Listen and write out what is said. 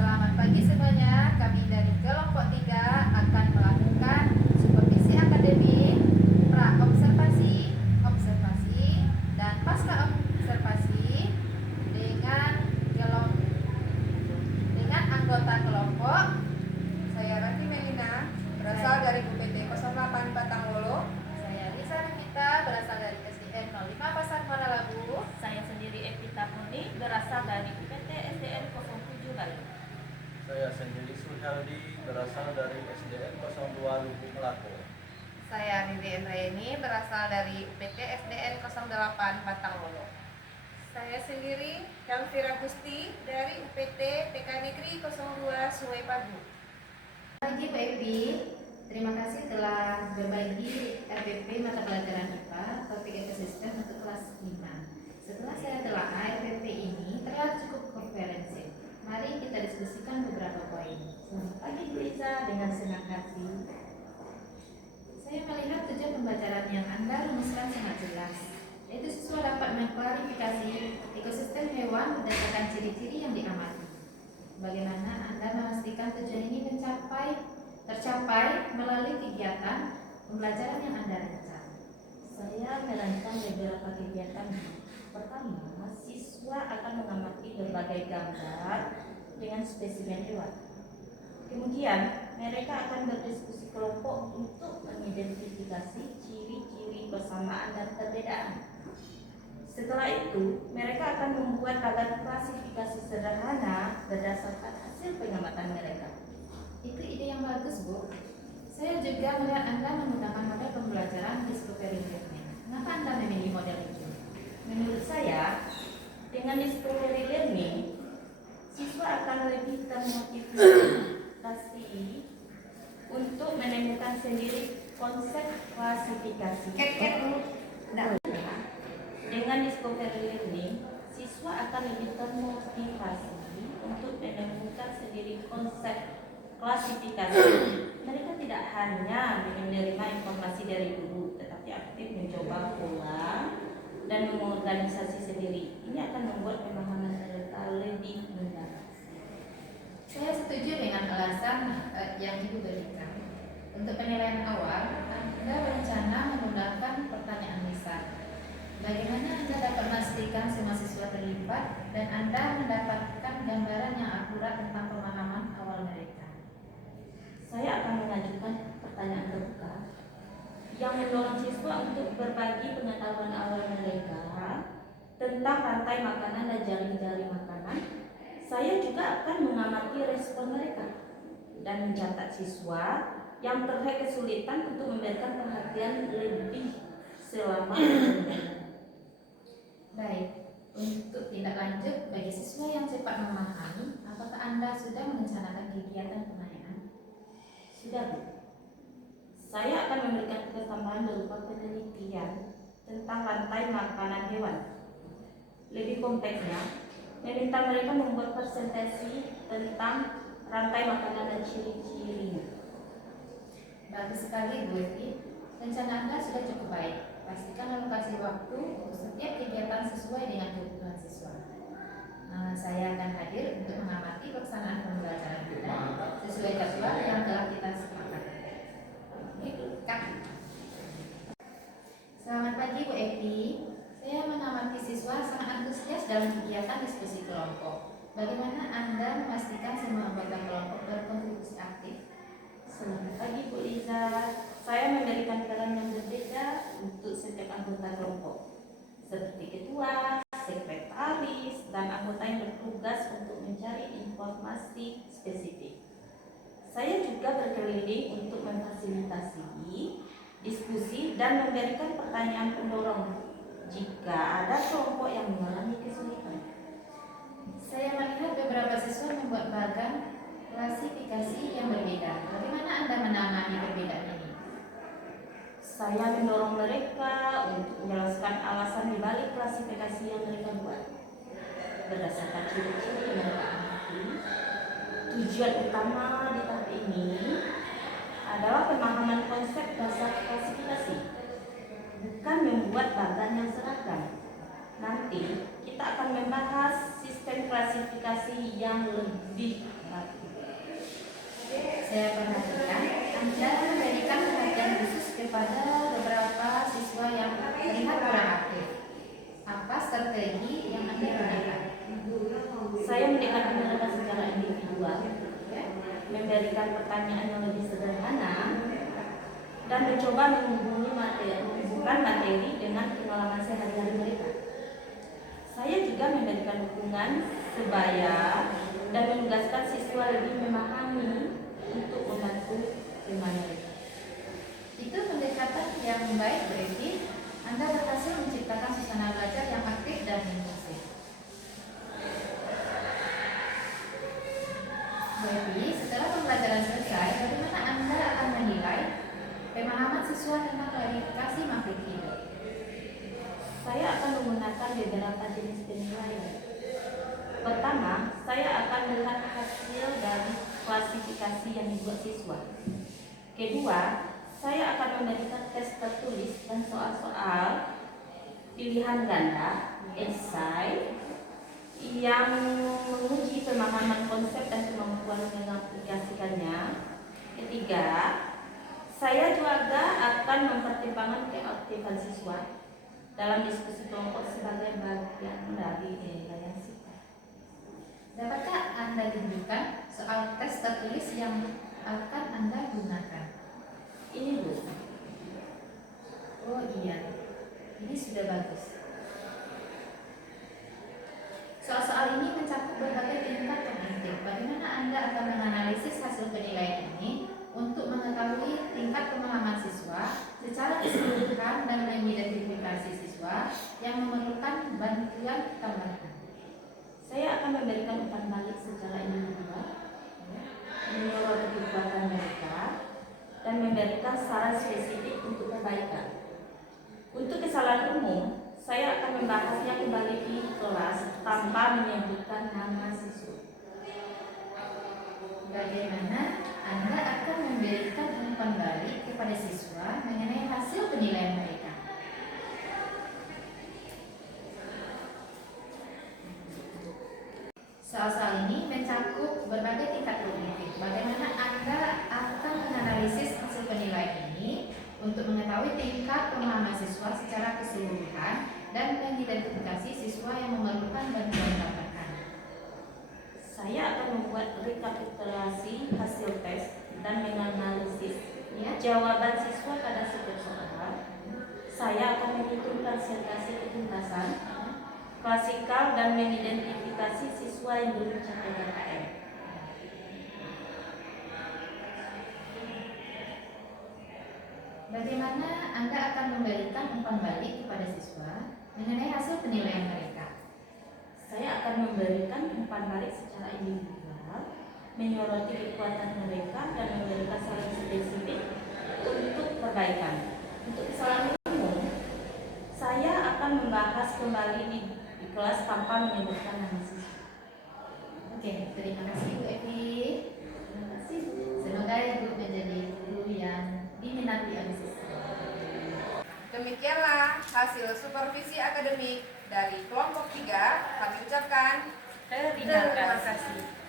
Selamat pagi semuanya. Kami dari kelompok 3 akan melakukan supervisi akademik, pra-observasi, observasi, dan pasca observasi dengan anggota kelompok. Saya Rati Melina, berasal dari UPT 08 Batangholo. Saya Risa Nikita, berasal dari SDN 05 Pasar Muara Labu. Saya sendiri Evita Muni, berasal dari UPT SDN 07 Bali. Saya sendiri Suheldi, berasal dari SDN 02 Lubuk Melako. Saya Riri Endrayani, berasal dari UPT SDN 08 Batangholo. Saya sendiri Elvira Gusti dari UPT TK Negeri 02 Sungai Pagu. Pagi Bu Evi, terima kasih telah berbagi RPP mata pelajaran IPA topik ekosistem untuk kelas 5. Setelah saya telaah RPP ini telah cukup komprehensif. Mari kita diskusikan beberapa poin. Selamat pagi Bu Iza, dengan senang hati. Saya melihat tujuan pembelajaran yang Anda rumuskan sangat jelas, yaitu siswa dapat mengklarifikasi ekosistem hewan berdasarkan ciri-ciri yang diamati. Bagaimana Anda memastikan tujuan ini tercapai melalui kegiatan pembelajaran yang Anda rancang? Saya merancang beberapa kegiatan. Pertama, siswa akan mengamati berbagai gambar dengan spesimen hewan. Kemudian, mereka akan berdiskusi kelompok untuk mengidentifikasi ciri-ciri persamaan dan perbedaan. Setelah itu, mereka akan membuat tabel klasifikasi sederhana berdasarkan hasil pengamatan mereka. Itu ide yang bagus, Bu. Saya juga melihat Anda menggunakan model pembelajaran discovery learning. Kenapa Anda memilih model itu? Menurut saya, dengan discovery learning, siswa akan lebih termotivasi untuk menemukan sendiri konsep klasifikasi. Dengan discovery learning, siswa akan lebih termotivasi untuk menemukan sendiri konsep klasifikasi. Mereka tidak hanya menerima informasi dari guru, tetapi aktif mencoba ulang dan mengorganisasi sendiri. Ini akan membuat pemahaman mereka lebih mudah. Saya setuju dengan alasan yang Ibu berikan. Untuk penilaian awal, Anda berencana menggunakan pertanyaan lisan. Bagaimana Anda dapat memastikan semua siswa terlibat dan Anda mendapatkan gambaran yang akurat tentang pemahaman awal mereka? Saya akan mengajukan pertanyaan terbuka yang mendorong siswa untuk berbagi pengetahuan awal mereka tentang rantai makanan dan jaring-jaring makanan. Saya juga akan mengamati respon mereka dan mencatat siswa yang terlihat kesulitan untuk memberikan perhatian lebih selama Baik, untuk tindak lanjut bagi siswa yang cepat memahami, apakah Anda sudah merencanakan kegiatan penanyaan? Sudah, Bu. Saya akan memberikan tugas tambahan berupa penelitian tentang rantai makanan hewan. Lebih kompleksnya, meminta mereka membuat presentasi tentang rantai makanan dan ciri-cirinya. Bagus sekali Bu Evi, rencana Anda sudah cukup baik. Pastikan alokasi waktu untuk setiap kegiatan sesuai dengan kebutuhan siswa. Saya akan hadir untuk mengamati pelaksanaan pembelajaran Anda sesuai jadwal yang telah kita sepakati. Kak. Selamat pagi Bu Evi. Saya mengamati siswa sangat antusias dalam kegiatan diskusi kelompok. Bagaimana Anda memastikan semua anggota kelompok berkontribusi aktif? Selamat pagi Bu Liza. Saya memberikan peran yang berbeda untuk setiap anggota kelompok, seperti ketua, sekretaris, dan anggota yang bertugas untuk mencari informasi spesifik. Saya juga berkeliling untuk memfasilitasi diskusi dan memberikan pertanyaan pendorong jika ada kelompok yang mengalami kesulitan. Saya melihat beberapa siswa membuat bagan klasifikasi yang berbeda. Bagaimana Anda menangani perbedaan ini? Saya mendorong mereka untuk menjelaskan alasan dibalik klasifikasi yang mereka buat. Berdasarkan ciri-ciri yang mereka amati, tujuan utama di tahap ini adalah pemahaman konsep dasar klasifikasi, bukan membuat bagan yang seragam. Nanti kita akan membahas sistem klasifikasi yang lebih rapi. Saya perhatikan Anda memberikan perhatian khusus kepada beberapa siswa yang terlihat kurang aktif. Apa strategi yang Anda gunakan? Saya mendekati mereka secara individual, memberikan pertanyaan yang lebih sederhana, dan mencoba menghubungkan materi dengan pengalaman sehari-hari mereka. Saya juga memberikan dukungan sebaya dan menugaskan siswa lebih memahami untuk membantu teman mereka. Itu pendekatan yang baik, berarti Anda berhasil menciptakan suasana belajar yang aktif dan inklusif. Berarti setelah pembelajaran selesai, bagaimana Anda akan menilai pemahaman siswa tentang klarifikasi makhluk hidup? Saya akan menggunakan beberapa jenis penilaian. Pertama, saya akan melihat hasil dari klasifikasi yang dibuat siswa. Kedua, saya akan memberikan tes tertulis dan soal-soal pilihan ganda, esai, yang menguji pemahaman konsep dan kemampuan mengaplikasikannya. Ketiga, saya juga akan mempertimbangkan keaktifan siswa dalam diskusi kelompok sebagai bagian dari penilaian sikap. Dapatkah Anda tunjukkan soal tes tertulis yang akan Anda gunakan? Ini Bu. Oh iya, ini sudah bagus. Soal-soal ini mencakup berbagai tingkat kognitif. Bagaimana Anda akan menganalisis hasil penilaian ini untuk mengetahui tingkat pemahaman siswa secara keseluruhan dan mengidentifikasi siswa yang memerlukan bantuan tambahan? Saya akan memberikan umpan balik secara individual, menyoroti kekuatan mereka, dan memberikan saran spesifik untuk perbaikan. Untuk kesalahan umum, saya akan membahasnya kembali di kelas tanpa menyebutkan nama siswa. Bagaimana Anda akan memberikan umpan balik kepada siswa mengenai hasil penilaian mereka? Soal-soal ini mencakup berbagai tingkat kognitif. Bagaimana Anda akan menganalisis hasil penilaian ini untuk mengetahui tingkat pemahaman siswa secara keseluruhan dan mengidentifikasi siswa yang memerlukan bantuan tambahan? Saya akan membuat rekapitulasi hasil tes dan menganalisis jawaban siswa pada setiap soal. Saya akan menghitung presentasi ketuntasan, klasikal, dan mengidentifikasi siswa yang belum mencapai KKM. Bagaimana Anda akan memberikan umpan balik kepada siswa mengenai hasil penilaian mereka? Saya akan memberikan umpan balik secara individual, menyoroti kekuatan mereka, dan memberikan saran spesifik untuk perbaikan. Untuk kesalahan umum, saya akan membahas kembali di kelas tanpa menyebutkan nama siswa. Oke, terima kasih Bu Evi. Terima kasih. Semoga Ibu menjadi guru yang diminati oleh siswa. Demikianlah hasil supervisi akademik dari kelompok 3. Kami ucapkan Terima terima kasih. kasih.